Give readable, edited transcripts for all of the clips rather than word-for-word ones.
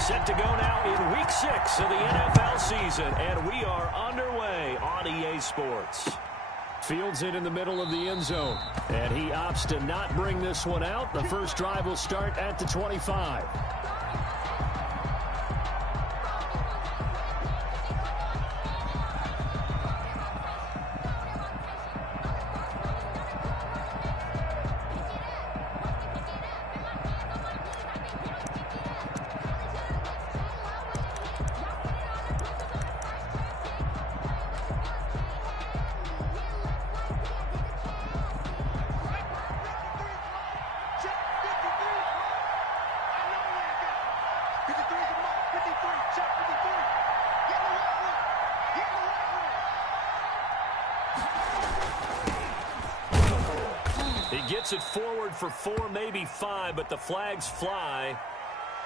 Set to go now in Week 6 of the NFL season, and we are underway on EA Sports. Fields it in the middle of the end zone, and he opts to not bring this one out. The first drive will start at the 25. Gets it forward for 4, maybe 5, but the flags fly,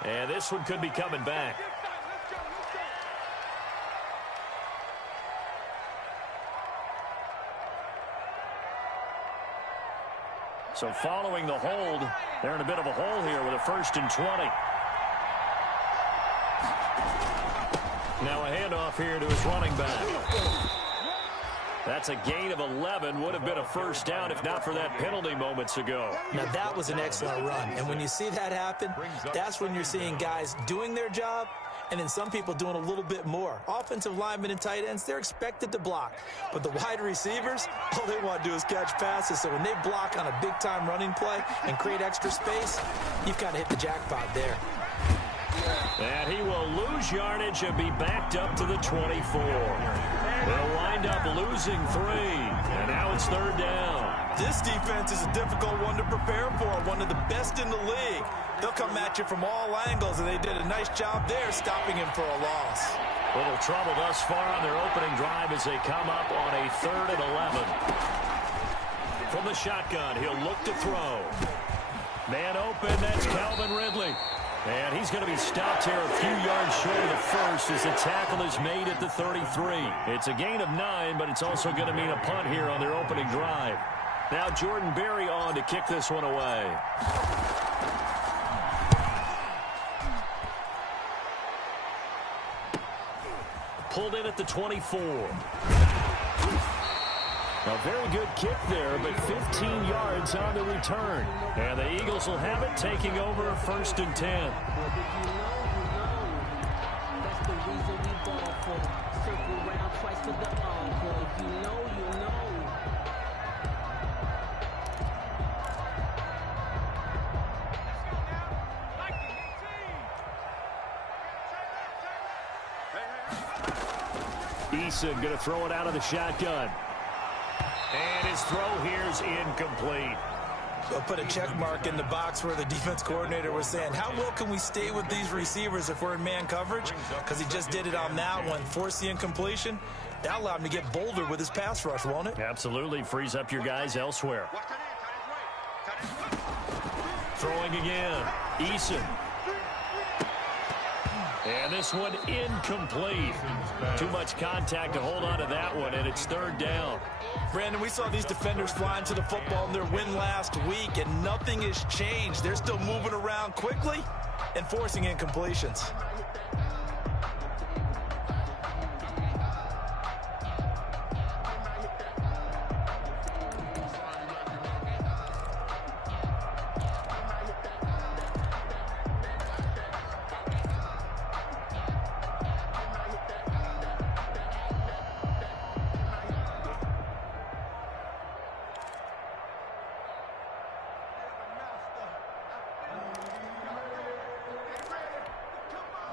and this one could be coming back. So following the hold, they're in a bit of a hole here with a 1st and 20. Now a handoff here to his running back. That's a gain of 11. Would have been a first down if not for that penalty moments ago. Now, that was an excellent run. And when you see that happen, that's when you're seeing guys doing their job and then some people doing a little bit more. Offensive linemen and tight ends, they're expected to block. But the wide receivers, all they want to do is catch passes. So when they block on a big-time running play and create extra space, you've kind of hit the jackpot there. And he will lose yardage and be backed up to the 24. They'll wind up losing 3, and now it's 3rd down. This defense is a difficult one to prepare for, one of the best in the league. They'll come at you from all angles, and they did a nice job there stopping him for a loss. Little trouble thus far on their opening drive as they come up on a 3rd and 11. From the shotgun, he'll look to throw. Man open, that's Calvin Ridley. And he's going to be stopped here a few yards short of the first as the tackle is made at the 33. It's a gain of 9, but it's also going to mean a punt here on their opening drive. Now Jordan Berry on to kick this one away. Pulled in at the 24. A very good kick there, but 15 yards on the return. And the Eagles will have it, taking over 1st and 10. Eason going to throw it out of the shotgun. And his throw here is incomplete. They'll put a check mark in the box where the defense coordinator was saying, how well can we stay with these receivers if we're in man coverage? Because he just did it on that one. Force the incompletion. That'll allow him to get bolder with his pass rush, won't it? Absolutely. Frees up your guys elsewhere. Throwing again. Eason. And this one incomplete. Too much contact to hold on to that one, and it's 3rd down. Brandon, we saw these defenders flying to the football in their win last week, and nothing has changed. They're still moving around quickly and forcing incompletions.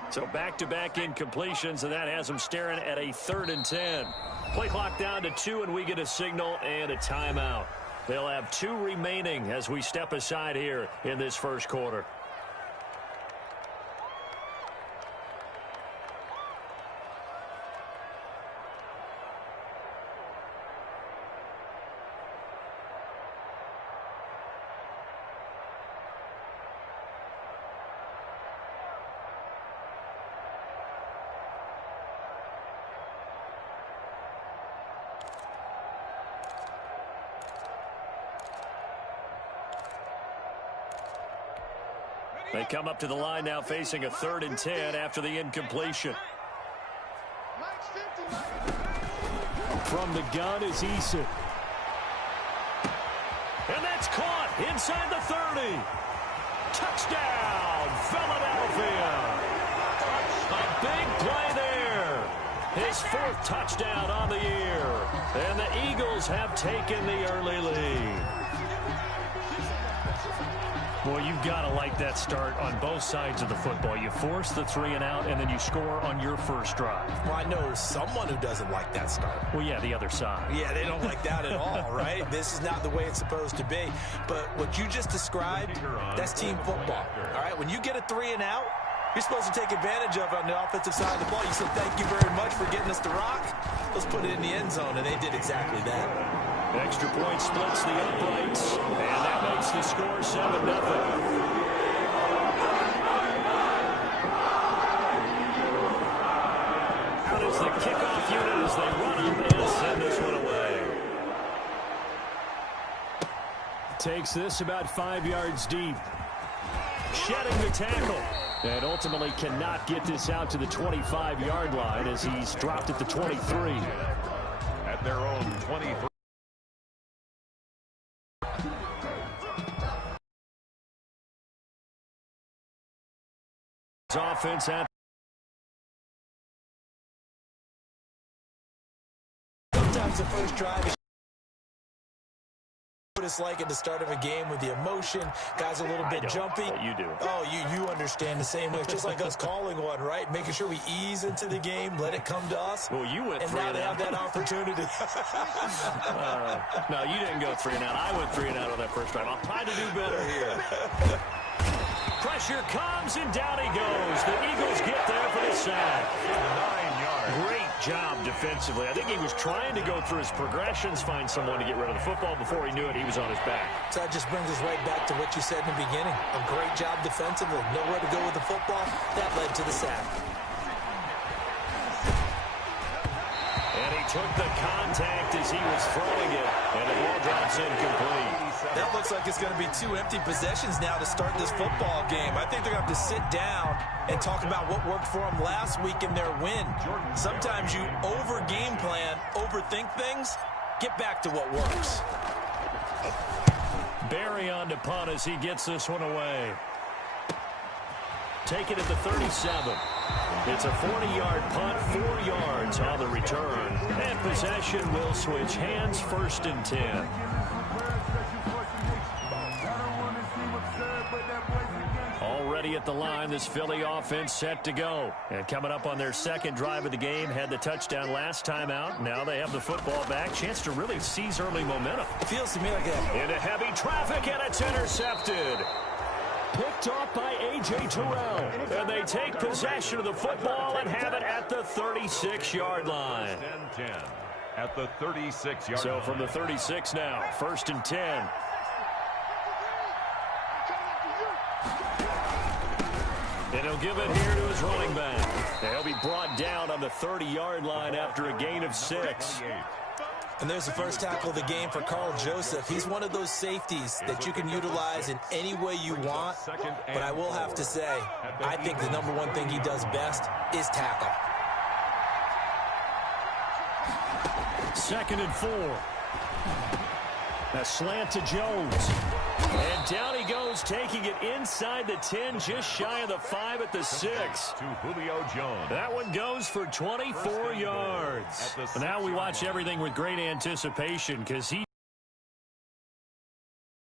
So back-to-back incompletions, and that has them staring at a 3rd and 10. Play clock down to 2, and we get a signal and a timeout. They'll have 2 remaining as we step aside here in this first quarter. They come up to the line now facing a 3rd and 10 after the incompletion. From the gun is Eason. And that's caught inside the 30. Touchdown, Philadelphia. A big play there. His 4th touchdown on the year. And the Eagles have taken the early lead. Boy, you've got to like that start on both sides of the football. You force the 3 and out, and then you score on your first drive. Well, I know someone who doesn't like that start. Well, yeah, the other side. Yeah, they don't like that at all, right? This is not the way it's supposed to be. But what you just described, that's team football, all right? When you get a 3 and out, you're supposed to take advantage of it on the offensive side of the ball. You said, thank you very much for getting us to rock. Let's put it in the end zone, and they did exactly that. Extra point splits the uprights, and that makes the score 7-0. Out is the kickoff unit as they run up and send this one away. Takes this about 5 yards deep. Shedding the tackle. And ultimately cannot get this out to the 25-yard line as he's dropped at the 23. At their own 23. Offense at Sometimes the first drive is what it's like at the start of a game with the emotion. Guys a little bit jumpy. You do. Oh, you understand the same way. It's just like us calling one, right? Making sure we ease into the game, let it come to us. Well, you went and 3 now and they out. have that opportunity. No, you didn't go 3 and out. I went 3 and out on that first drive. I'll try to do better here. Pressure comes, and down he goes. The Eagles get there for the sack. 9 yards. Great job defensively. I think he was trying to go through his progressions, find someone to get rid of the football. Before he knew it, he was on his back. So that just brings us right back to what you said in the beginning. A great job defensively. Nowhere to go with the football. That led to the sack. And he took the contact as he was throwing it, and the ball drops incomplete. That looks like it's going to be 2 empty possessions now to start this football game. I think they're going to have to sit down and talk about what worked for them last week in their win. Sometimes you over-game plan, overthink things. Get back to what works. Barry on to punt as he gets this one away. Take it at the 37. It's a 40-yard punt, 4 yards on the return. And possession will switch hands, 1st and 10. Already at the line, this Philly offense set to go. And coming up on their 2nd drive of the game, had the touchdown last time out. Now they have the football back. Chance to really seize early momentum. Feels to me like that. Into heavy traffic, and it's intercepted. Picked off by A.J. Terrell. And they take possession of the football and have it at the 36-yard line. 10 at the 36-yard line. So from the 36 now, 1st and 10. And he'll give it here to his running back. He'll be brought down on the 30-yard line after a gain of 6. And there's the first tackle of the game for Carl Joseph. He's one of those safeties that you can utilize in any way you want. But I will have to say, I think the number one thing he does best is tackle. 2nd and 4. A slant to Jones. And down he goes, taking it inside the 10, just shy of the 5 at the 6. To Julio Jones. That one goes for 24 yards. Now we watch everything with great anticipation because he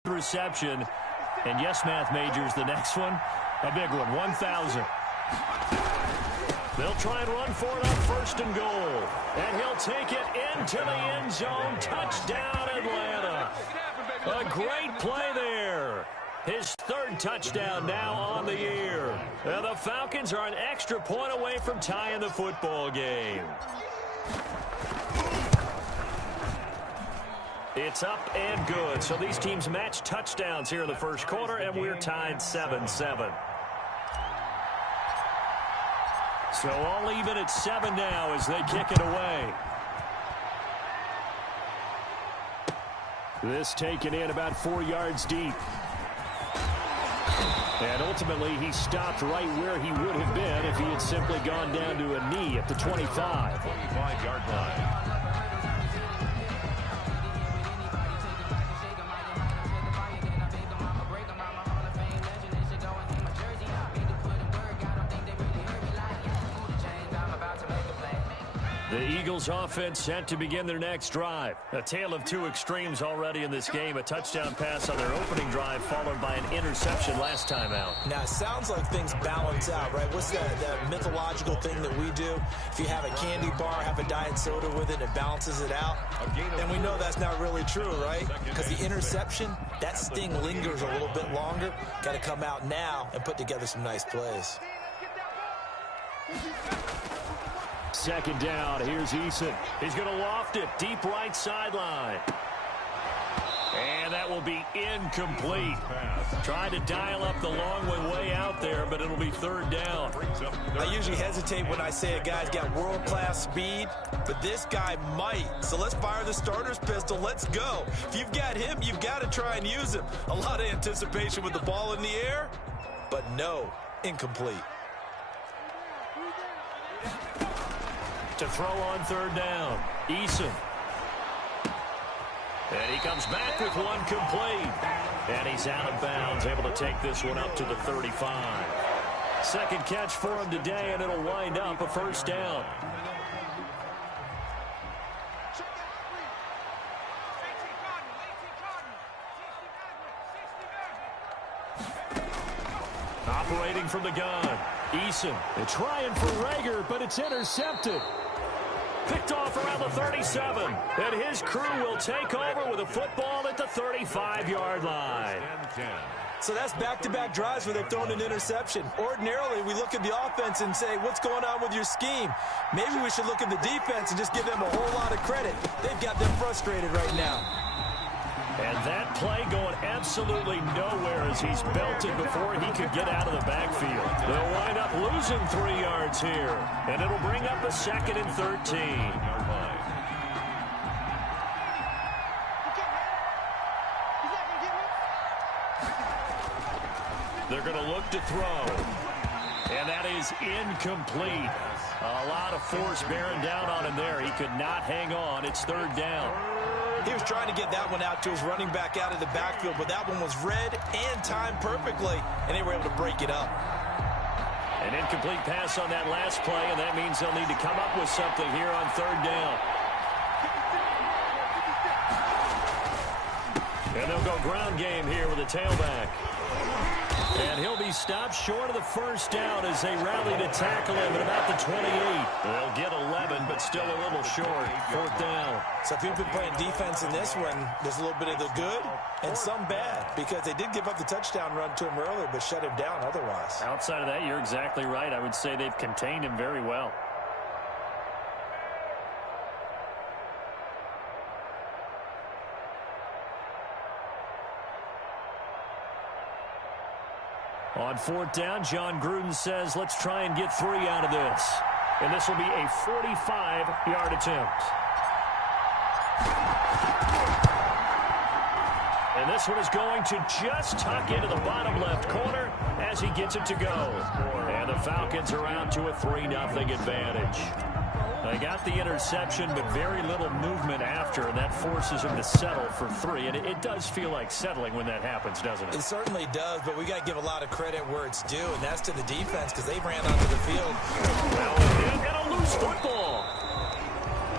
reception. And yes, math majors, the next one, a big one, 1,000. They'll try and run for it on 1st and goal. And he'll take it into the end zone. Touchdown, Atlanta. A great play there. His 3rd touchdown now on the year. And the Falcons are an extra point away from tying the football game. It's up and good. So these teams match touchdowns here in the 1st quarter, and we're tied 7-7. So all even at 7 now as they kick it away. This taken in about 4 yards deep. And ultimately, he stopped right where he would have been if he had simply gone down to a knee at the 25. 25-yard line. The Eagles offense set to begin their next drive. A tale of two extremes already in this game. A touchdown pass on their opening drive followed by an interception last time out. Now, it sounds like things balance out, right? What's that mythological thing that we do? If you have a candy bar, have a diet soda with it, it balances it out. And we know that's not really true, right? Because the interception, that sting lingers a little bit longer. Got to come out now and put together some nice plays. Second down, here's Eason. He's going to loft it deep right sideline. And that will be incomplete. Trying to dial up the long one way out there, but it'll be third down. I usually hesitate when I say a guy's got world-class speed, but this guy might. So let's fire the starter's pistol. Let's go. If you've got him, you've got to try and use him. A lot of anticipation with the ball in the air, but no, incomplete. To throw on third down, Eason. And he comes back with one complete. And he's out of bounds, able to take this one up to the 35. Second catch for him today, and it'll wind up a first down. Operating from the gun, Eason. They're trying for Rager, but it's intercepted. Picked off around the 37, and his crew will take over with a football at the 35-yard line. So that's back-to-back drives where they've thrown an interception. Ordinarily, we look at the offense and say, what's going on with your scheme? Maybe we should look at the defense and just give them a whole lot of credit. They've got them frustrated right now. And that play going absolutely nowhere as he's belted before he could get out of the backfield. They'll wind up losing 3 yards here, and it'll bring up a 2nd and 13. They're going to look to throw, and that is incomplete. A lot of force bearing down on him there. He could not hang on. It's third down. He was trying to get that one out to his running back out of the backfield, but that one was read and timed perfectly, and they were able to break it up. An incomplete pass on that last play, and that means they'll need to come up with something here on third down. And they'll go ground game here with a tailback. And he'll be stopped short of the first down as they rally to tackle him at about the 28. They'll get 11, but still a little short. Fourth down. So if you've been playing defense in this one, there's a little bit of the good and some bad, because they did give up the touchdown run to him earlier, but shut him down otherwise. Outside of that, you're exactly right. I would say they've contained him very well. On fourth down, John Gruden says, let's try and get 3 out of this. And this will be a 45-yard attempt. And this one is going to just tuck into the bottom left corner as he gets it to go. And the Falcons are out to a 3-0 advantage. They got the interception, but very little movement after, and that forces him to settle for 3. And it does feel like settling when that happens, doesn't it? It certainly does, but we got to give a lot of credit where it's due, and that's to the defense, because they ran onto the field. Well, they've got a loose football.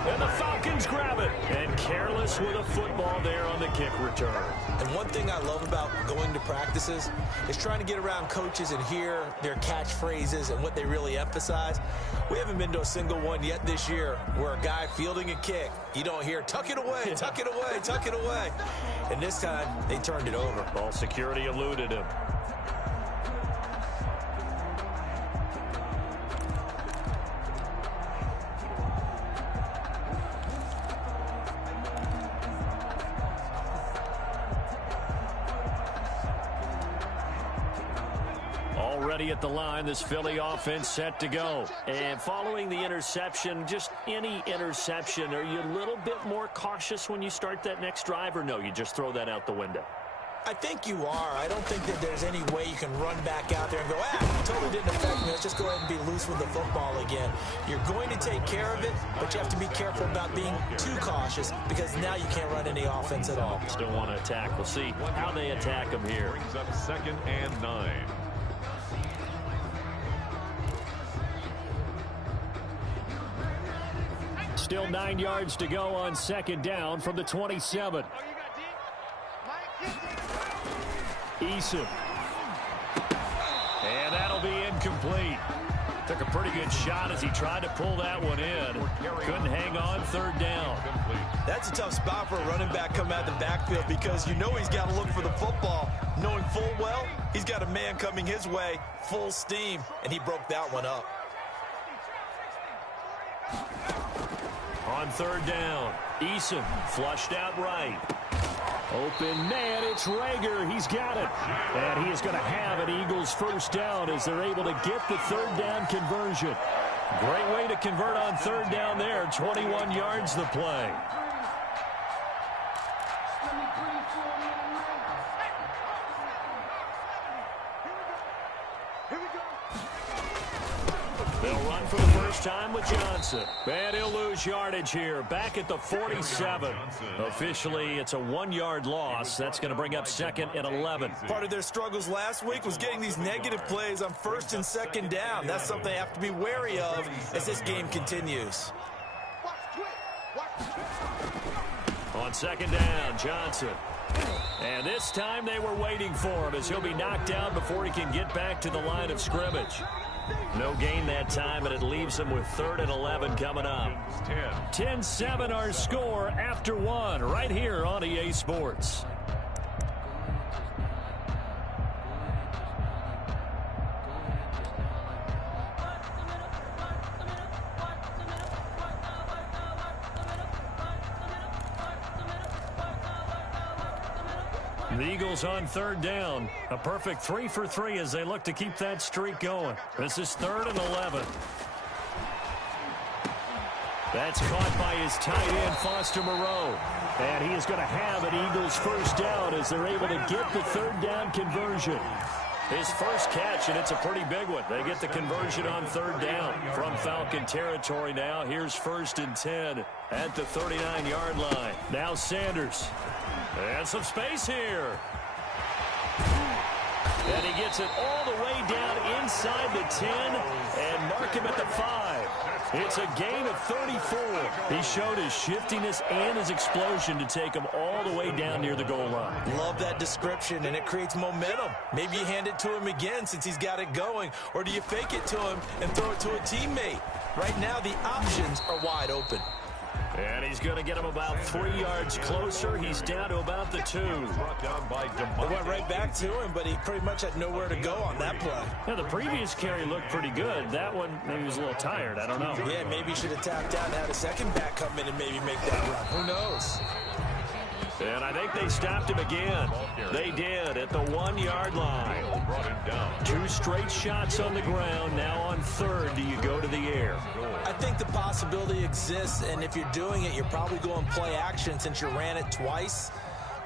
And the Falcons grab it. And careless with a football there on the kick return. And one thing I love about going to practices is trying to get around coaches and hear their catchphrases and what they really emphasize. We haven't been to a single one yet this year where a guy fielding a kick, you don't hear, tuck it away, tuck it away, tuck it away. And this time, they turned it over. Ball security eluded him. Already at the line, this Philly offense set to go. And following the interception, just any interception, are you a little bit more cautious when you start that next drive, or no, you just throw that out the window? I think you are. I don't think that there's any way you can run back out there and go, totally didn't affect me. Let's just go ahead and be loose with the football again. You're going to take care of it, but you have to be careful about being too cautious because now you can't run any offense at all. Still want to attack. We'll see how they attack them here. Brings up 2nd and 9. Still 9 yards to go on 2nd down from the 27. Eason. And that'll be incomplete. Took a pretty good shot as he tried to pull that one in. Couldn't hang on 3rd down. That's a tough spot for a running back coming out of the backfield because you know he's got to look for the football, knowing full well he's got a man coming his way, full steam, and he broke that one up. On 3rd down, Eason flushed out right. Open man, it's Rager. He's got it. And he is going to have an Eagles 1st down as they're able to get the 3rd down conversion. Great way to convert on 3rd down there. 21 yards the play. They'll run for the first time with Johnson. And he'll lose yardage here. Back at the 47. Officially, it's a 1-yard loss. That's going to bring up 2nd and 11. Part of their struggles last week was getting these negative plays on 1st and 2nd down. That's something they have to be wary of as this game continues. On 2nd down, Johnson. And this time they were waiting for him as he'll be knocked down before he can get back to the line of scrimmage. No gain that time, and it leaves him with 3rd and 11 coming up. 10-7 our score after 1 right here on EA Sports. The Eagles on 3rd down. A perfect 3 for 3 as they look to keep that streak going. This is 3rd and 11. That's caught by his tight end, Foster Moreau. And he is going to have an Eagles 1st down as they're able to get the 3rd down conversion. His first catch, and it's a pretty big one. They get the conversion on 3rd down from Falcon territory now. Here's 1st and 10 at the 39-yard line. Now Sanders. And some space here. And he gets it all the way down inside the 10 and mark him at the 5. It's a gain of 34. He showed his shiftiness and his explosion to take him all the way down near the goal line. Love that description, and it creates momentum. Maybe you hand it to him again since he's got it going, or do you fake it to him and throw it to a teammate? Right now, the options are wide open. And he's going to get him about 3 yards closer. He's down to about the 2. It went right back to him, but he pretty much had nowhere to go on that play. Yeah, the previous carry looked pretty good. That one, maybe he was a little tired. I don't know. Yeah, maybe he should have tapped out and had a second back come in and maybe make that run. Who knows? And I think they stopped him again. They did at the 1-yard line. 2 straight shots on the ground. Now on 3rd, do you go to the air? I think the possibility exists, and if you're doing it, you're probably going play action since you ran it twice.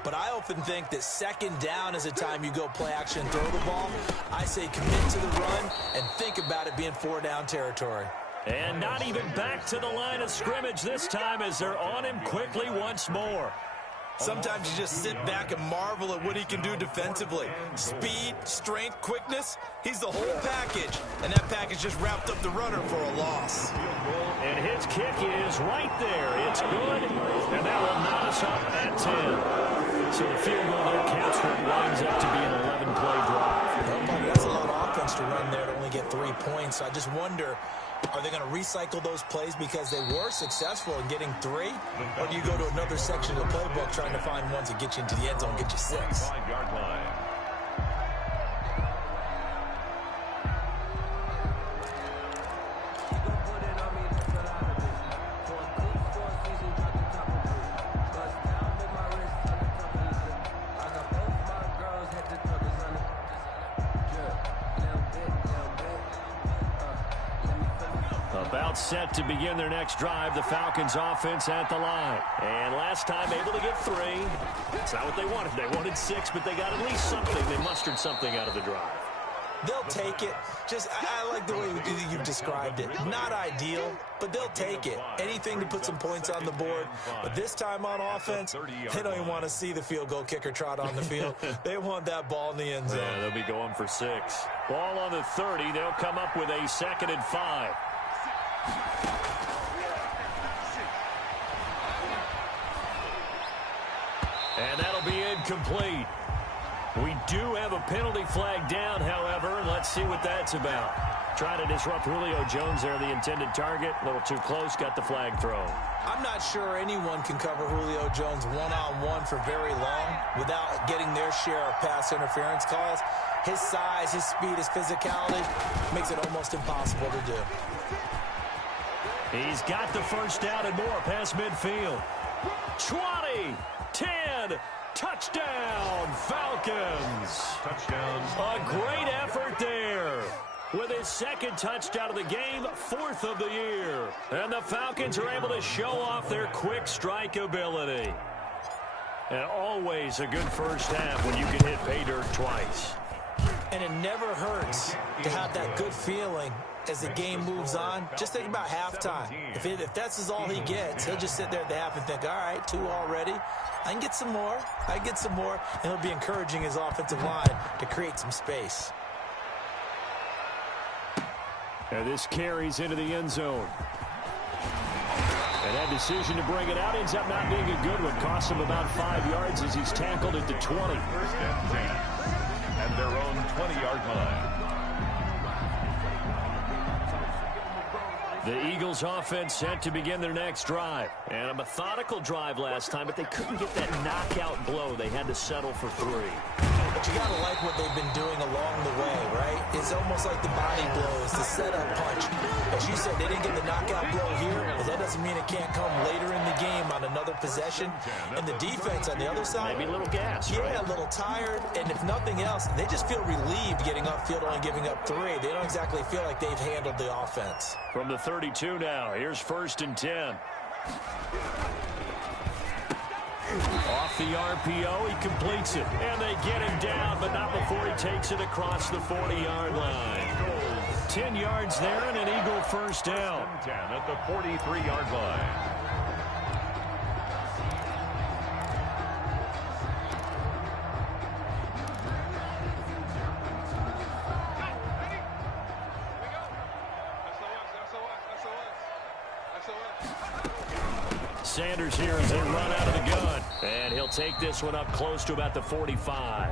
But I often think that 2nd down is a time you go play action and throw the ball. I say commit to the run and think about it being 4-down territory. And not even back to the line of scrimmage this time as they're on him quickly once more. Sometimes you just sit back and marvel at what he can do defensively. Speed, strength, quickness, he's the whole package. And that package just wrapped up the runner for a loss. And his kick is right there. It's good, and that will knot us up at 10. So the field goal there counts for it, winds up to be an 11-play drive. That's a lot of offense to run there to only get 3 points. So I just wonder, are they going to recycle those plays because they were successful in getting 3? Or do you go to another section of the playbook trying to find ones that get you into the end zone and get you 6? 5-yard line. About set to begin their next drive. The Falcons offense at the line. And last time able to get 3. That's not what they wanted. They wanted 6, but they got at least something. They mustered something out of the drive. They'll take it. I like the way you've described it. Not ideal, but they'll take it. Anything to put some points on the board. But this time on offense, they don't even want to see the field goal kicker trot on the field. They want that ball in the end zone. Yeah, they'll be going for 6. Ball on the 30. They'll come up with a 2nd and 5. And that'll be incomplete. We do have a penalty flag down, however. Let's see what that's about. Trying to disrupt Julio Jones there, the intended target. A little too close, got the flag thrown. I'm not sure anyone can cover Julio Jones one-on-one for very long without getting their share of pass interference calls. His size, his speed, his physicality makes it almost impossible to do. He's got the first down and more past midfield. 20, 10, touchdown, Falcons. Touchdown. A great effort there. With his 2nd touchdown of the game, 4th of the year. And the Falcons are able to show off their quick strike ability. And always a good first half when you can hit pay dirt twice. And it never hurts to have that good feeling as the game moves on. Just think about halftime. If that's all he gets, he'll just sit there at the half and think, all right, 2 already. I can get some more. I can get some more. And he'll be encouraging his offensive line to create some space. And this carries into the end zone. And that decision to bring it out ends up not being a good one. Costs him about 5 yards as he's tackled at the 20. 1st and 10. At their own 20-yard line. The Eagles offense set to begin their next drive. And a methodical drive last time, but they couldn't get that knockout blow. They had to settle for 3. But you got to like what they've been doing along the way, right? It's almost like the body blows, the setup punch. As you said, they didn't get the knockout blow here, but that doesn't mean it can't come later in the game on another possession. And the defense on the other side, maybe a little gas, yeah, right? A little tired. And if nothing else, they just feel relieved getting upfield, only giving up 3. They don't exactly feel like they've handled the offense. From the 32 now, here's 1st and 10. Off the RPO, he completes it. And they get him down, but not before he takes it across the 40-yard line. 10 yards there and an Eagle first down. 10 at the 43-yard line. Sanders here as they run out of the gun. And he'll take this one up close to about the 45.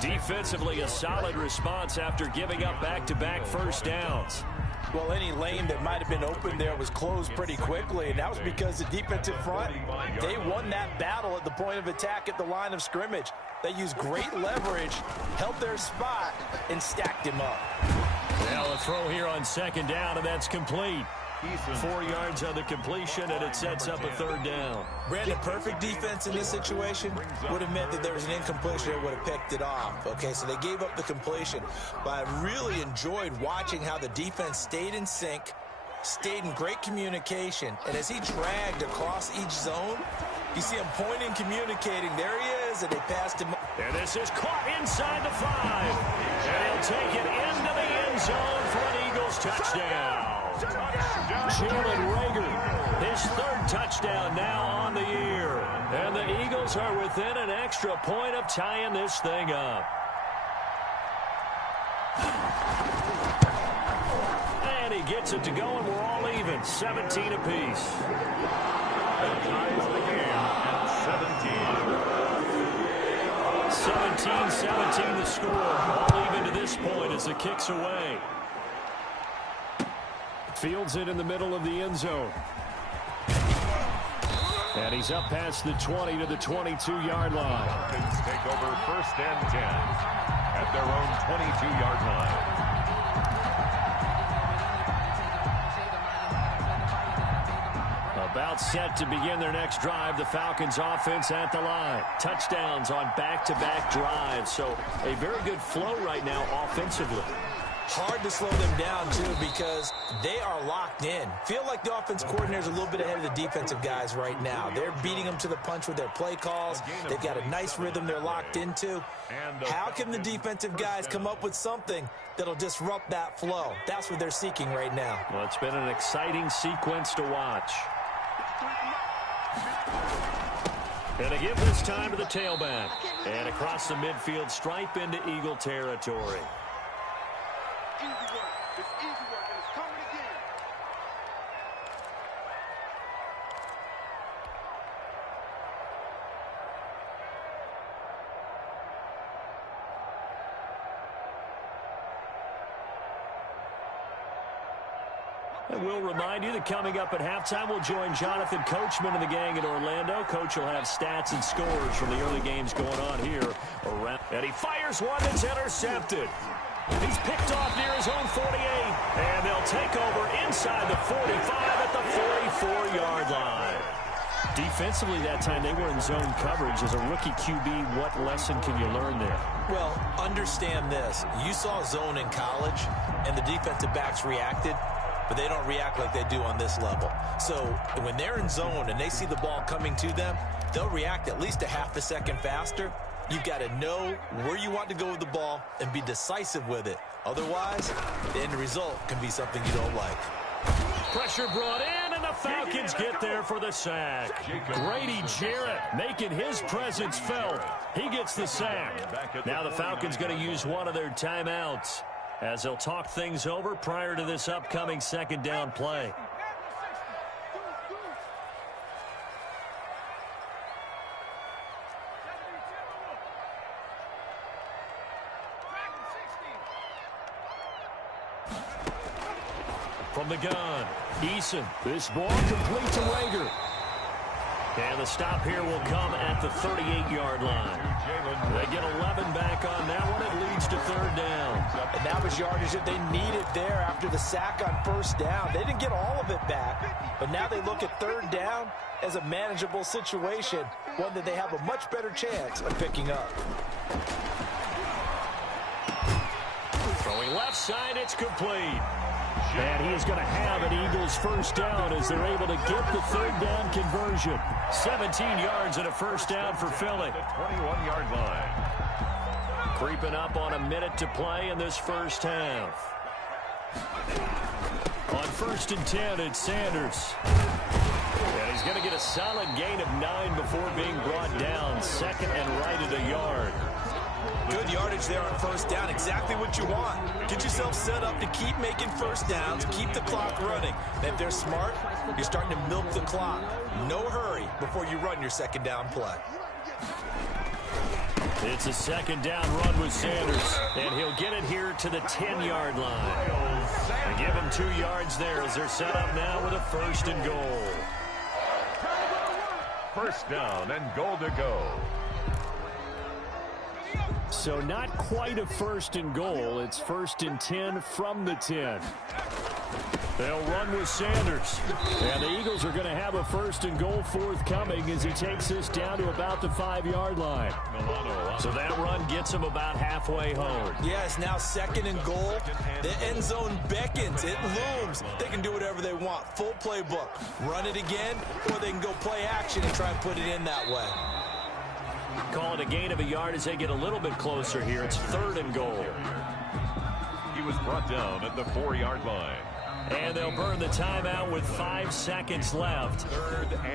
Defensively, a solid response after giving up back-to-back first downs. Well, any lane that might have been open there was closed pretty quickly, and that was because the defensive front, they won that battle at the point of attack at the line of scrimmage. They used great leverage, held their spot, and stacked him up. Now a throw here on 2nd down, and that's complete. 4 yards on the completion, and it sets up a 3rd down. Brandon, perfect defense in this situation would have meant that there was an incompletion that would have picked it off. Okay, so they gave up the completion. But I really enjoyed watching how the defense stayed in sync, stayed in great communication. And as he dragged across each zone, you see him pointing, communicating. There he is, and they passed him. And this is caught inside the 5. And he'll take it into the end zone for an Eagles touchdown. Jalen Reagor, his 3rd touchdown now on the year. And the Eagles are within an extra point of tying this thing up. And he gets it to go, and we're all even, 17 apiece. That ties the game at 17. 17-17 the score. All even to this point as the kick's away. Fields it in the middle of the end zone. And he's up past the 20 to the 22-yard line. Falcons take over 1st and 10 at their own 22-yard line. About set to begin their next drive. The Falcons offense at the line. Touchdowns on back-to-back drives. So a very good flow right now offensively. Hard to slow them down, too, because they are locked in. Feel like the offense coordinator is a little bit ahead of the defensive guys right now. They're beating them to the punch with their play calls. They've got a nice rhythm they're locked into. How can the defensive guys come up with something that'll disrupt that flow? That's what they're seeking right now. Well, it's been an exciting sequence to watch. And they give this time to the tailback. And across the midfield stripe into Eagle territory. Easy work. It's easy work, and it's coming again. And we'll remind you that coming up at halftime, we'll join Jonathan Coachman and the gang in Orlando. Coach will have stats and scores from the early games going on here. And he fires one that's intercepted. He's picked off near his own 48, and they'll take over inside the 45 at the 44-yard line. Defensively that time, they were in zone coverage. As a rookie QB, what lesson can you learn there? Well, understand this. You saw zone in college, and the defensive backs reacted, but they don't react like they do on this level. So when they're in zone and they see the ball coming to them, they'll react at least a half a second faster. You've got to know where you want to go with the ball and be decisive with it. Otherwise, the end result can be something you don't like. Pressure brought in, and the Falcons get there for the sack. Grady Jarrett making his presence felt. He gets the sack. Now the Falcons going to use one of their timeouts as they'll talk things over prior to this upcoming second down play. From the gun, Eason. This ball complete to Rager. And the stop here will come at the 38-yard line. They get 11 back on that one. It leads to third down. And that was yardage that they needed there after the sack on first down. They didn't get all of it back, but now they look at third down as a manageable situation, one that they have a much better chance of picking up. Throwing left side, it's complete. And he's going to have an Eagles first down as they're able to get the third down conversion. 17 yards and a first down for Philly. The 21-yard line. Creeping up on a minute to play in this first half. On first and 10, it's Sanders. And he's going to get a solid gain of 9 before being brought down. Second and right at a yard. Good yardage there on first down. Exactly what you want. Get yourself set up to keep making first downs, keep the clock running. And if they're smart, you're starting to milk the clock. No hurry before you run your second down play. It's a second down run with Sanders, and he'll get it here to the 10-yard line. And give him 2 yards there as they're set up now with a first and goal. First down and goal to go. So not quite a first and goal. It's first and 10 from the 10. They'll run with Sanders. And the Eagles are going to have a first and goal forthcoming as he takes this down to about the 5-yard line. So that run gets him about halfway home. Yeah, it's now second and goal. The end zone beckons. It looms. They can do whatever they want. Full playbook. Run it again, or they can go play action and try and put it in that way. Call it a gain of a yard as they get a little bit closer here. It's third and goal. He was brought down at the 4-yard line. And they'll burn the timeout with 5 seconds left.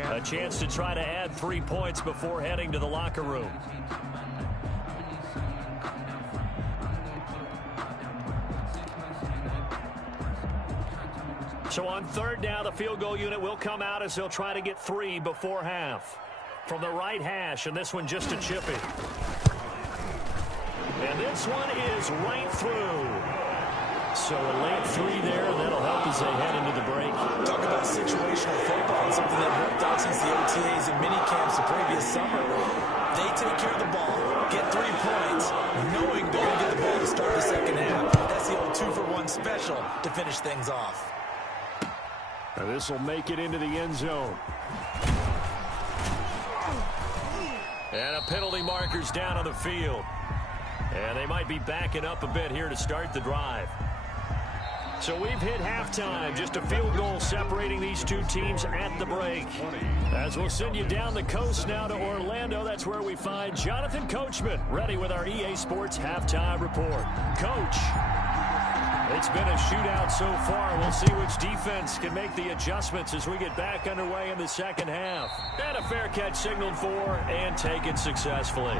A chance to try to add 3 points before heading to the locker room. So on third down, the field goal unit will come out as they'll try to get 3 before half. From the right hash, and this one just a chippy. And this one is right through. So a late 3 there, that'll help as they head into the break. Talk about situational football, something that worked out since the OTAs and minicamps the previous summer. They take care of the ball, get 3 points, knowing they're going to get the ball to start the second half. That's the old 2-for-1 special to finish things off. Now this will make it into the end zone. And a penalty marker's down on the field. And they might be backing up a bit here to start the drive. So we've hit halftime. Just a field goal separating these two teams at the break. As we'll send you down the coast now to Orlando, that's where we find Jonathan Coachman, ready with our EA Sports halftime report. Coach, it's been a shootout so far. We'll see which defense can make the adjustments as we get back underway in the second half. And a fair catch signaled for and taken successfully.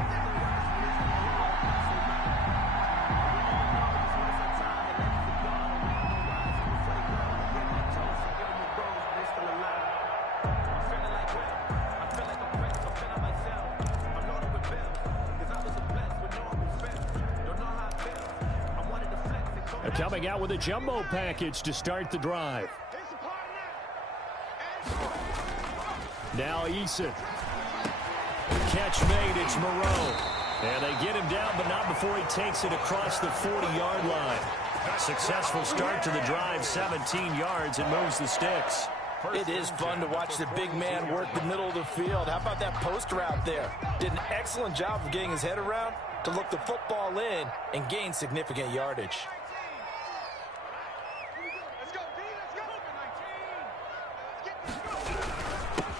Coming out with a jumbo package to start the drive. Now Eason. Catch made, it's Moreau. And they get him down, but not before he takes it across the 40-yard line. Successful start to the drive, 17 yards, and moves the sticks. It is fun to watch the big man work the middle of the field. How about that post route there? Did an excellent job of getting his head around to look the football in and gain significant yardage.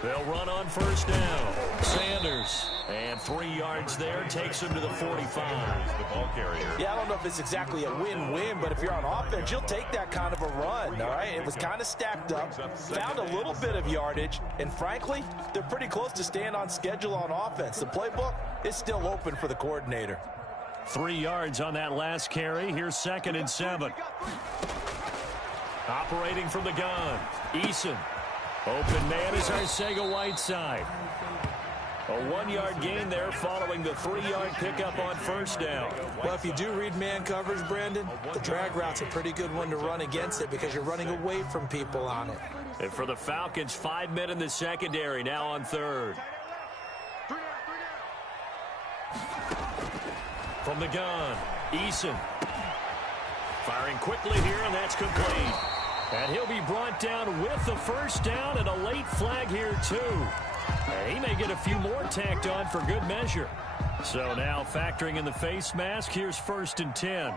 They'll run on first down. Sanders. And 3 yards there takes him to the 45. The ball carrier. Yeah, I don't know if it's exactly a win-win, but if you're on offense, you'll take that kind of a run, all right? It was kind of stacked up, found a little bit of yardage, and frankly, they're pretty close to staying on schedule on offense. The playbook is still open for the coordinator. 3 yards on that last carry. Here's 2nd and 7. Operating from the gun. Eason. Open man is Arcega-Whiteside. A 1-yard gain there following the 3-yard pickup on first down. Well, if you do read man coverage, Brandon, the drag route's a pretty good one to run against it because you're running away from people on it. And for the Falcons, 5 men in the secondary, now on third. From the gun, Eason. Firing quickly here, and that's complete. And he'll be brought down with the first down and a late flag here, too. And he may get a few more tacked on for good measure. So now factoring in the face mask, here's 1st and 10.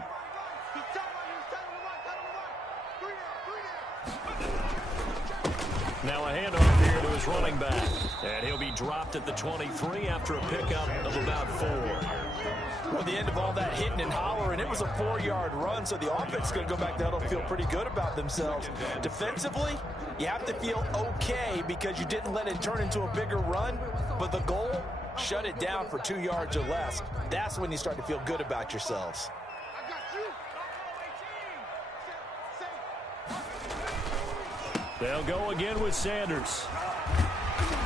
Now a handoff here to his running back. And he'll be dropped at the 23 after a pickup of about 4. Well, the end of all that hitting and hollering, it was a 4-yard run, so the offense is going to go back down and feel pretty good about themselves. Defensively, you have to feel okay because you didn't let it turn into a bigger run, but the goal, shut it down for 2 yards or less. That's when you start to feel good about yourselves. They'll go again with Sanders.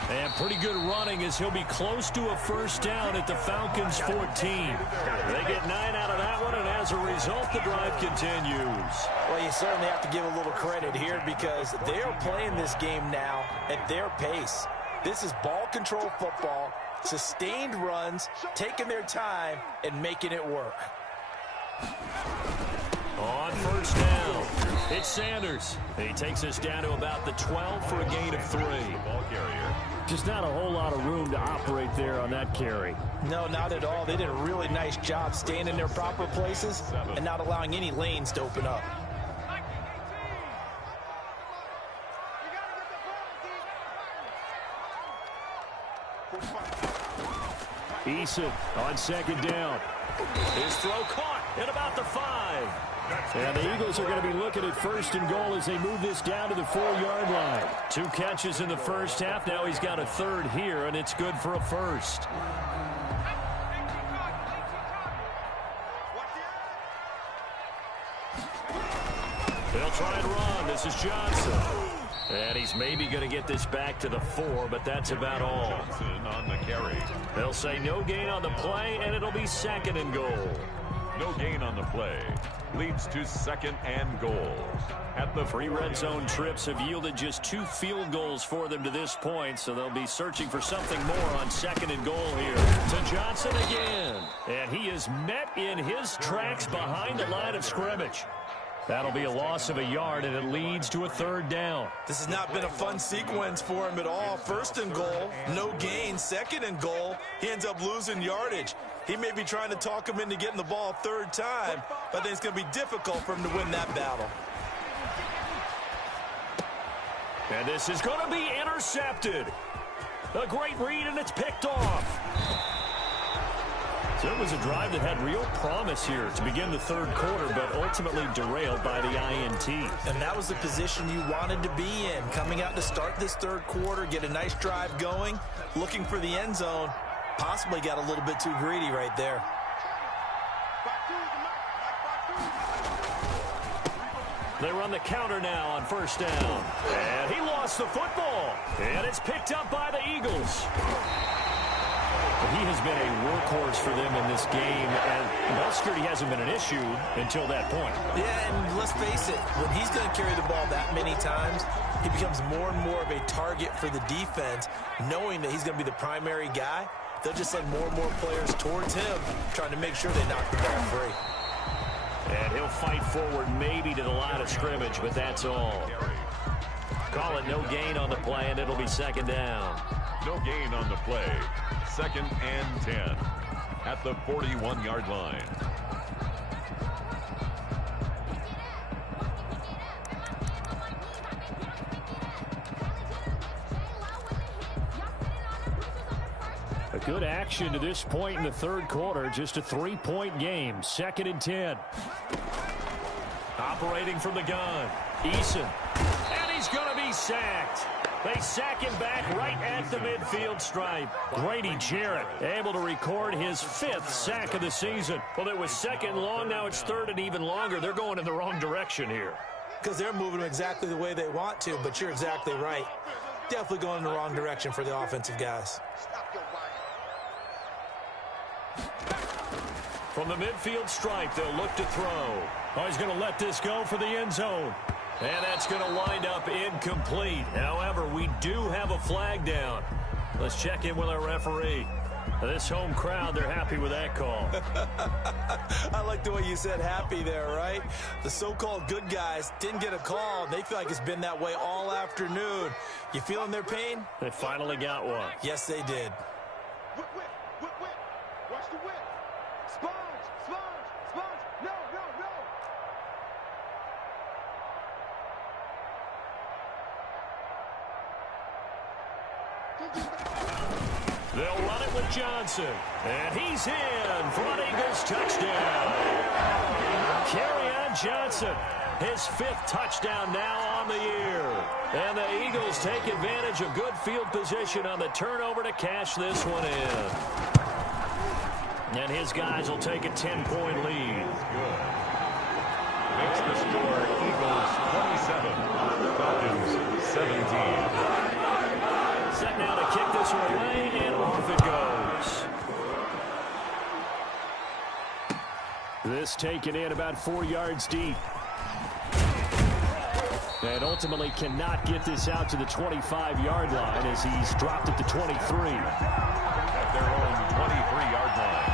And pretty good running as he'll be close to a first down at the Falcons' 14. They get 9 out of that one, and as a result, the drive continues. Well, you certainly have to give a little credit here because they are playing this game now at their pace. This is ball control football, sustained runs, taking their time, and making it work. On first down, it's Sanders. He takes us down to about the 12 for a gain of 3. Ball carrier. Just not a whole lot of room to operate there on that carry. No, not at all. They did a really nice job staying in their proper places and not allowing any lanes to open up. Eason on 2nd down. His throw caught at about the 5. And the Eagles are going to be looking at 1st and goal as they move this down to the 4-yard line. 2 catches in the first half. Now he's got a 3rd here, and it's good for a 1st. They'll try and run. This is Johnson. And he's maybe going to get this back to the 4, but that's about all. Johnson on the carry. They'll say no gain on the play, and it'll be 2nd and goal. No gain on the play. Leads to 2nd and goal. At the 3 red zone trips have yielded just 2 field goals for them to this point, so they'll be searching for something more on 2nd and goal here. To Johnson again. And he is met in his tracks behind the line of scrimmage. That'll be a loss of a yard, and it leads to a 3rd down. This has not been a fun sequence for him at all. 1st and goal, no gain. 2nd and goal, he ends up losing yardage. He may be trying to talk him into getting the ball 3rd time, but I think it's going to be difficult for him to win that battle. And this is going to be intercepted. A great read, and it's picked off. So it was a drive that had real promise here to begin the third quarter, but ultimately derailed by the INT. And that was the position you wanted to be in. Coming out to start this third quarter, get a nice drive going, looking for the end zone. Possibly got a little bit too greedy right there. They run the counter now on first down. And he lost the football. And it's picked up by the Eagles. He has been a workhorse for them in this game, and ball security hasn't been an issue until that point. Yeah, and let's face it, when he's going to carry the ball that many times, he becomes more and more of a target for the defense, knowing that he's going to be the primary guy. They'll just send more and more players towards him, trying to make sure they knock the ball free. And he'll fight forward maybe to the line of scrimmage, but that's all. Call it no gain on the play, and it'll be second down. No gain on the play. 2nd and 10 at the 41-yard line. A good action to this point in the third quarter. Just a 3-point game. 2nd and 10. Operating from the gun. Eason. And he's going to be sacked. They sack him back right at the midfield stripe. Grady Jarrett able to record his 5th sack of the season. Well, it was 2nd long. Now it's 3rd and even longer. They're going in the wrong direction here. Because they're moving exactly the way they want to, but you're exactly right. Definitely going in the wrong direction for the offensive guys. From the midfield stripe, they'll look to throw. Oh, he's going to let this go for the end zone. And that's going to wind up incomplete. However, we do have a flag down. Let's check in with our referee. This home crowd, they're happy with that call. I like the way you said happy there, right? The so-called good guys didn't get a call. They feel like it's been that way all afternoon. You feeling their pain? They finally got one. Yes, they did. Whip, whip, whip, whip. Watch the whip. Sponge, sponge, sponge. No, no, no. They'll run it with Johnson. And he's in for an Eagles touchdown. Kerryon Johnson, his 5th touchdown now on the year. And the Eagles take advantage of good field position on the turnover to cash this one in. And his guys will take a 10-point lead. Good. Makes the score Eagles 27, Falcons 17. Set now to kick this one away, and off it goes. This taken in about 4 yards deep. And ultimately cannot get this out to the 25-yard line as he's dropped at the 23. At their own 23-yard line.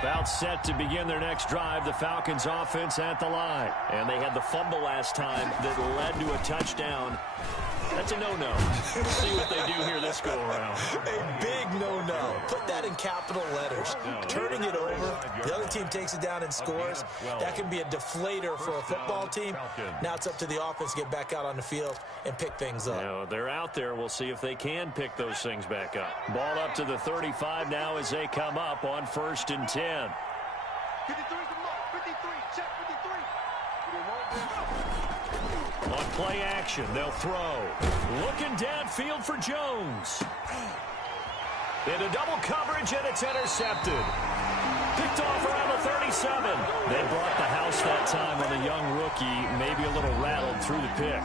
About set to begin their next drive, the Falcons offense at the line. And they had the fumble last time that led to a touchdown. That's a no-no. We'll see what they do here this go-around. A big no-no. Put that in capital letters. Turning it over, the other team takes it down and scores. That can be a deflator for a football team. Now it's up to the offense to get back out on the field and pick things up. You know, they're out there. We'll see if they can pick those things back up. Ball up to the 35 now as they come up on 1st and 10. 53's the mark. 53. Check 53. On play action, they'll throw. Looking downfield for Jones. Into double coverage, and it's intercepted. Picked off around the 37. They brought the house that time on the young rookie, maybe a little rattled through the pick.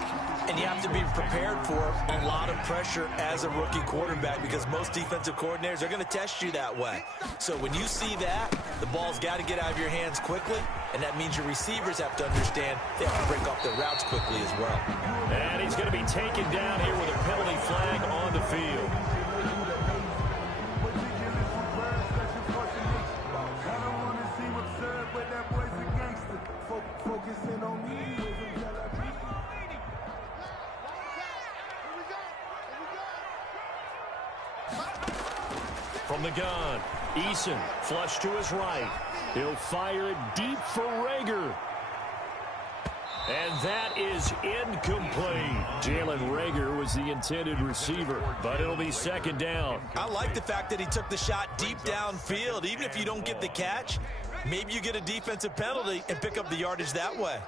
And you have to be prepared for a lot of pressure as a rookie quarterback because most defensive coordinators are going to test you that way. So when you see that, the ball's got to get out of your hands quickly, and that means your receivers have to understand they have to break off their routes quickly as well. And he's going to be taken down here with a penalty flag on the field. From the gun, Eason, flush to his right. He'll fire it deep for Rager. And that is incomplete. Jalen Rager was the intended receiver, but it'll be second down. I like the fact that he took the shot deep downfield. Even if you don't get the catch, maybe you get a defensive penalty and pick up the yardage that way.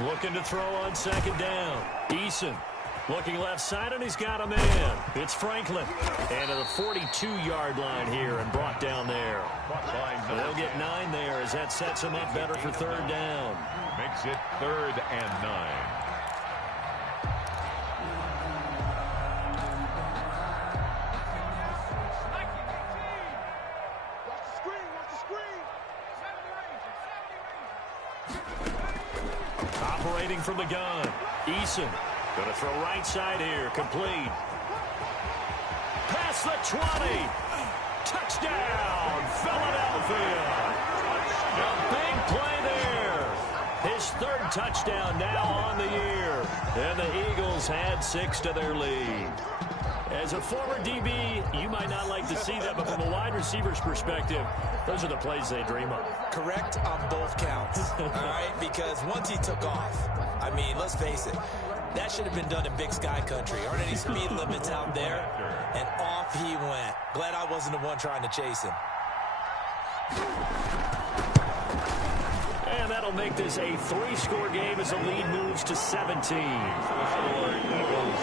Looking to throw on second down. Eason looking left side, and he's got a man. It's Franklin. And to the 42-yard line here and brought down there. They'll get 9 there as that sets him up better for third down. Makes it 3rd and 9. Operating from the gun. Eason going to throw right side here. Complete. Past the 20. Touchdown, Philadelphia. A big play there. His 3rd touchdown now on the year. And the Eagles had 6 to their lead. As a former DB, you might not like to see that, but from a wide receiver's perspective, those are the plays they dream of. Correct on both counts, all right? Because once he took off, I mean, let's face it, that should have been done in Big Sky Country. Aren't any speed limits out there? And off he went. Glad I wasn't the one trying to chase him. And that'll make this a 3-score game as the lead moves to 17. Eagles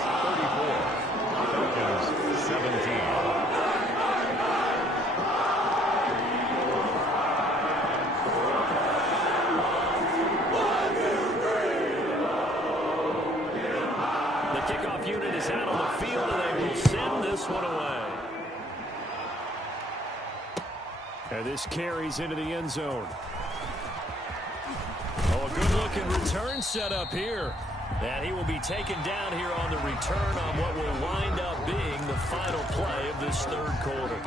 34. Falcons 17. Kickoff unit is out on the field, and they will send this one away. And this carries into the end zone. Oh, a good-looking return set up here. And he will be taken down here on the return on what will wind up being the final play of this 3rd quarter.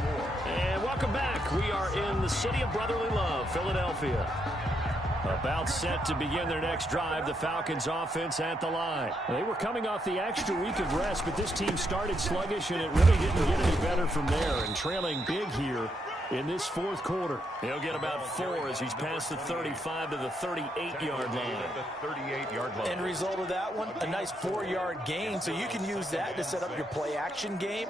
And welcome back. We are in the city of brotherly love, Philadelphia. About set to begin their next drive, the Falcons offense at the line. They were coming off the extra week of rest, but this team started sluggish, and it really didn't get any better from there. And trailing big here in this 4th quarter. He'll get about 4 as he's past the 35 to the 38-yard line. The 38-yard line. End result of that one, a nice 4-yard gain, so you can use that to set up your play-action game,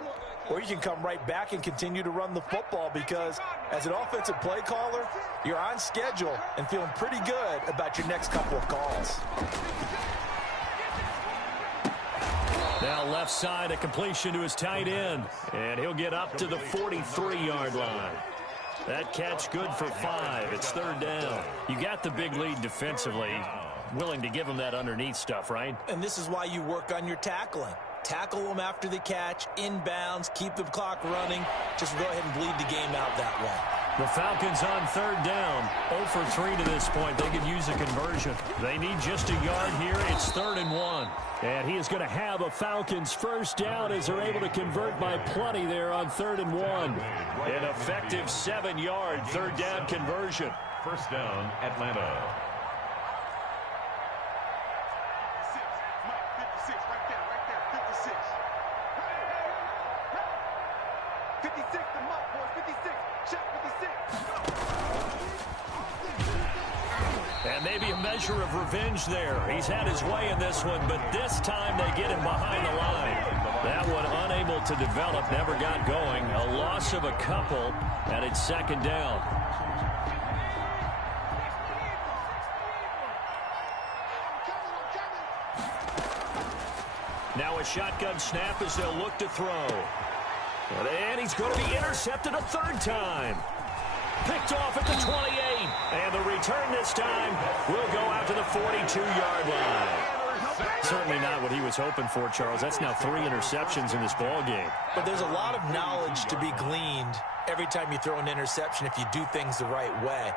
or you can come right back and continue to run the football because as an offensive play caller, you're on schedule and feeling pretty good about your next couple of calls. Now left side, a completion to his tight end, and he'll get up to the 43-yard line. That catch good for 5. It's 3rd down. You got the big lead defensively. Willing to give him that underneath stuff, right? And this is why you work on your tackling. Tackle them after the catch, inbounds, keep the clock running. Just go ahead and bleed the game out that way. The Falcons on 3rd down. 0 for 3 to this point. They could use a conversion. They need just a yard here. It's 3rd and 1. And he is going to have a Falcons first down as they're able to convert by plenty there on 3rd and 1. An effective 7-yard 3rd down conversion. First down, Atlanta. 56, the mark, boys, 56. Shot 56. And maybe a measure of revenge there. He's had his way in this one, but this time they get him behind the line. That one unable to develop, never got going. A loss of a couple, and it's 2nd down. Now a shotgun snap as they'll look to throw. And he's going to be intercepted a 3rd time. Picked off at the 28. And the return this time will go out to the 42-yard line. Certainly not what he was hoping for, Charles. That's now 3 interceptions in this ball game. But there's a lot of knowledge to be gleaned every time you throw an interception if you do things the right way.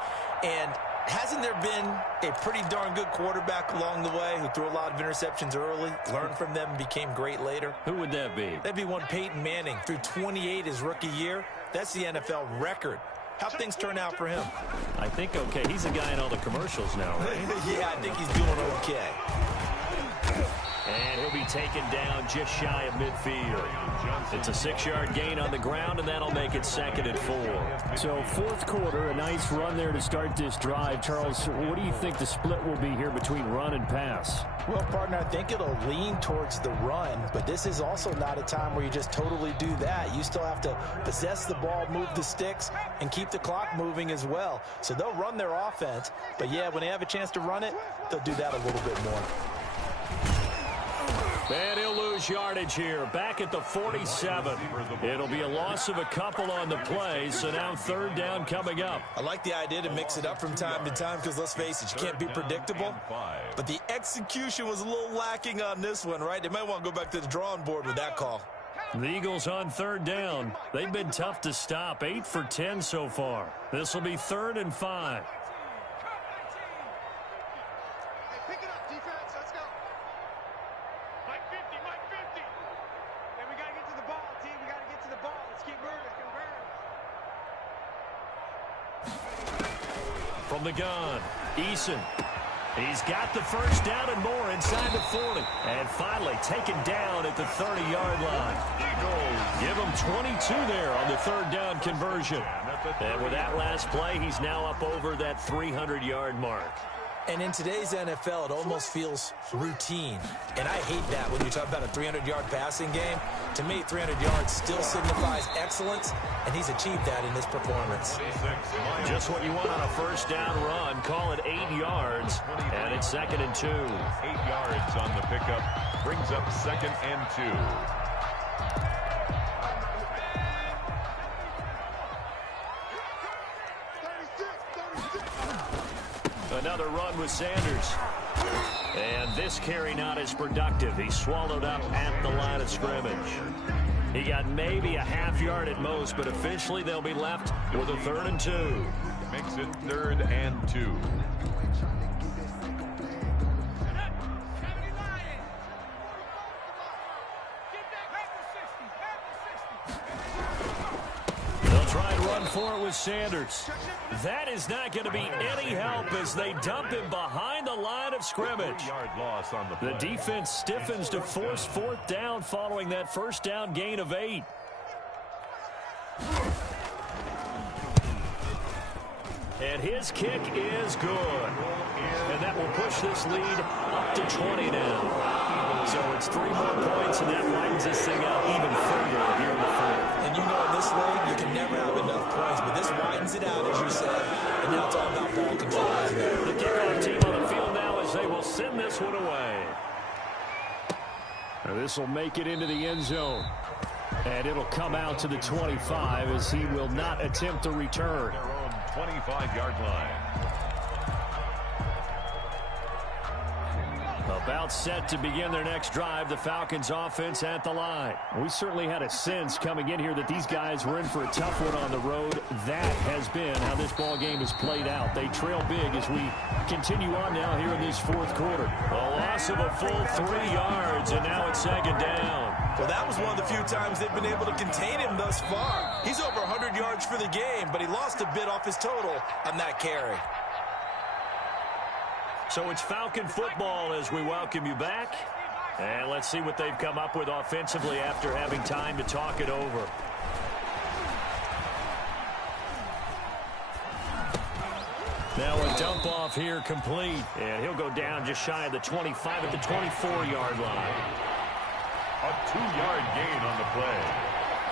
And hasn't there been a pretty darn good quarterback along the way who threw a lot of interceptions early, learned from them, and became great later? Who would that be? That'd be one Peyton Manning. Threw 28 his rookie year. That's the NFL record. How'd things turn out for him? I think okay. He's the guy in all the commercials now, right? Yeah, I think he's doing okay. And he'll be be taken down just shy of midfield. It's a 6-yard gain on the ground, and that'll make it 2nd and 4. So fourth quarter, a nice run there to start this drive. Charles, what do you think the split will be here between run and pass? Well, partner, I think it'll lean towards the run, but this is also not a time where you just totally do that. You still have to possess the ball, move the sticks, and keep the clock moving as well. So they'll run their offense, but yeah, when they have a chance to run it, they'll do that a little bit more. And he'll lose yardage here, back at the 47. It'll be a loss of a couple on the play, so now 3rd down coming up. I like the idea to mix it up from time to time because, let's face it, you can't be predictable. But the execution was a little lacking on this one, right? They might want to go back to the drawing board with that call. The Eagles on 3rd down. They've been tough to stop, 8 for 10 so far. This will be 3rd and 5. From the gun, Eason. He's got the 1st down and more inside the 40. And finally taken down at the 30-yard line. Eagles give him 22 there on the 3rd down conversion. And with that last play, he's now up over that 300-yard mark. And in today's NFL, it almost feels routine. And I hate that when you talk about a 300-yard passing game. To me, 300 yards still signifies excellence, and he's achieved that in this performance. Just what you want on a 1st down run. Call it 8 yards, and it's 2nd and 2. 8 yards on the pickup brings up 2nd and 2. Another run with Sanders. And this carry not as productive. He's swallowed up at the line of scrimmage. He got maybe a half yard at most, but officially they'll be left with a 3rd and 2. Makes it 3rd and 2. Try and run for it with Sanders. That is not going to be any help as they dump him behind the line of scrimmage. Loss on the defense stiffens to force 4th down following that 1st down gain of 8. And his kick is good. And that will push this lead up to 20 now. So it's 3 more points, and that widens this thing out even further here in the 4th. And you know in this league, you can never have enough points, but this widens it out, as you said, and now it's all about ball control. The kickoff team on the field now as they will send this one away. Now this will make it into the end zone. And it'll come out to the 25 as he will not attempt to return. Their own 25-yard line. About set to begin their next drive, the Falcons offense at the line. We certainly had a sense coming in here that these guys were in for a tough one on the road. That has been how this ball game has played out. They trail big as we continue on now here in this 4th quarter. A loss of a full 3 yards, and now it's 2nd down. Well, that was one of the few times they've been able to contain him thus far. He's over 100 yards for the game, but he lost a bit off his total on that carry. So it's Falcon football as we welcome you back. And let's see what they've come up with offensively after having time to talk it over. Now a dump off here complete. And he'll go down just shy of the 25 at the 24-yard line. A 2-yard gain on the play.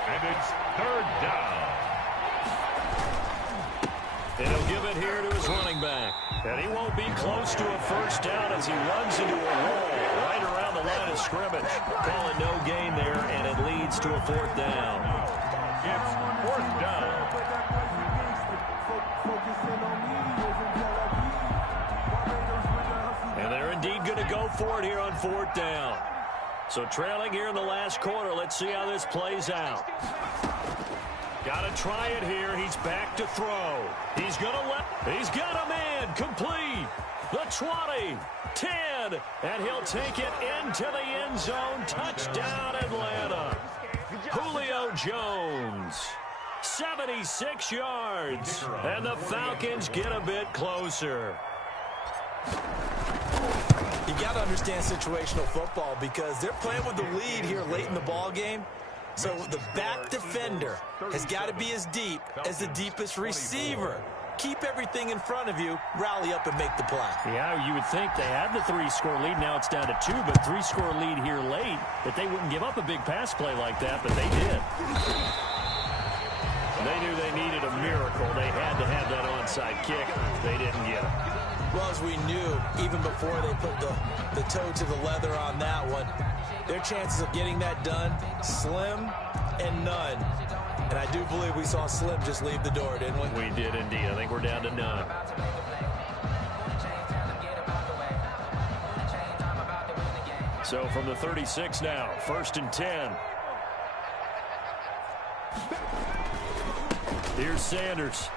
And it's 3rd down. And he'll give it here to his running back. And he won't be close to a 1st down as he runs into a wall right around the line of scrimmage. Call it no gain there, and it leads to a 4th down. It's 4th down. And they're indeed going to go for it here on 4th down. So trailing here in the last quarter. Let's see how this plays out. Got to try it here. He's back to throw. He's going to he's got a man complete. The 20, 10, and he'll take it into the end zone. Touchdown, Atlanta. Julio Jones, 76 yards, and the Falcons get a bit closer. You got to understand situational football because they're playing with the lead here late in the ball game. So the back defender has got to be as deep as the deepest receiver. Keep everything in front of you, rally up and make the play. Yeah, you would think they had the 3-score lead. Now it's down to 2, but 3-score lead here late, that they wouldn't give up a big pass play like that, but they did. They knew they needed a miracle. They had to have that onside kick. They didn't get it. Well, as we knew, even before they put the toe to the leather on that one, their chances of getting that done, slim and none. And I do believe we saw Slim just leave the door, didn't we? We did indeed. I think we're down to none. So from the 36 now, 1st and 10. Here's Sanders.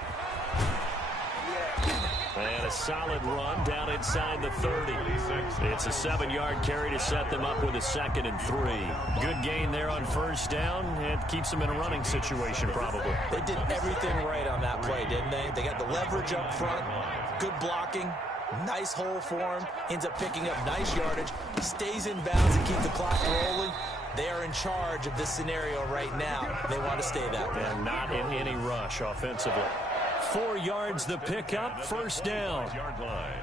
And a solid run down inside the 30. It's a 7-yard carry to set them up with a 2nd and 3. Good gain there on 1st down. It keeps them in a running situation probably. They did everything right on that play, didn't they? They got the leverage up front, good blocking, nice hole for him, ends up picking up nice yardage, stays in bounds and keep the clock rolling. They are in charge of this scenario right now. They want to stay that way. And not in any rush offensively. 4 yards the pickup, 1st down. Yard line.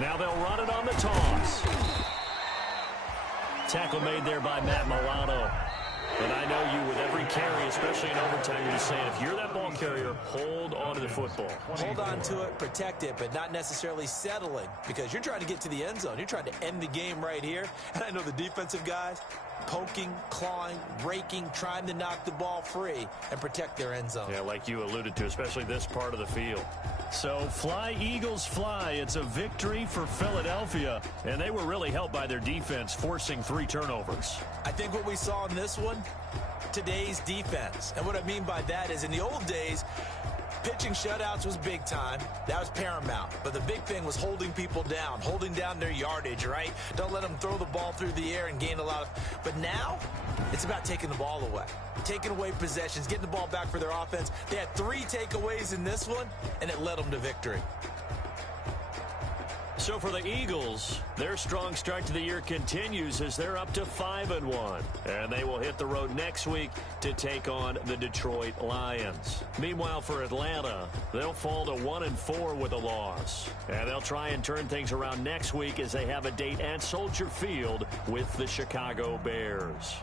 Now they'll run it on the toss. Tackle made there by Matt Milano. And I know you, with every carry, especially in overtime, you're just saying, if you're that ball carrier, hold on to the football. Hold on to it, protect it, but not necessarily settling, because you're trying to get to the end zone. You're trying to end the game right here. And I know the defensive guys, poking, clawing, raking, trying to knock the ball free and protect their end zone. Yeah, like you alluded to, especially this part of the field. So fly, Eagles, fly. It's a victory for Philadelphia, and they were really helped by their defense, forcing 3 turnovers. I think what we saw in this one, today's defense. And what I mean by that is in the old days, pitching shutouts was big time. That was paramount. But the big thing was holding people down, holding down their yardage, right? Don't let them throw the ball through the air and gain a lot of... But now, it's about taking the ball away. Taking away possessions, getting the ball back for their offense. They had 3 takeaways in this one, and it led them to victory. So for the Eagles, their strong start to the year continues as they're up to 5-1. And they will hit the road next week to take on the Detroit Lions. Meanwhile, for Atlanta, they'll fall to 1-4 with a loss. And they'll try and turn things around next week as they have a date at Soldier Field with the Chicago Bears.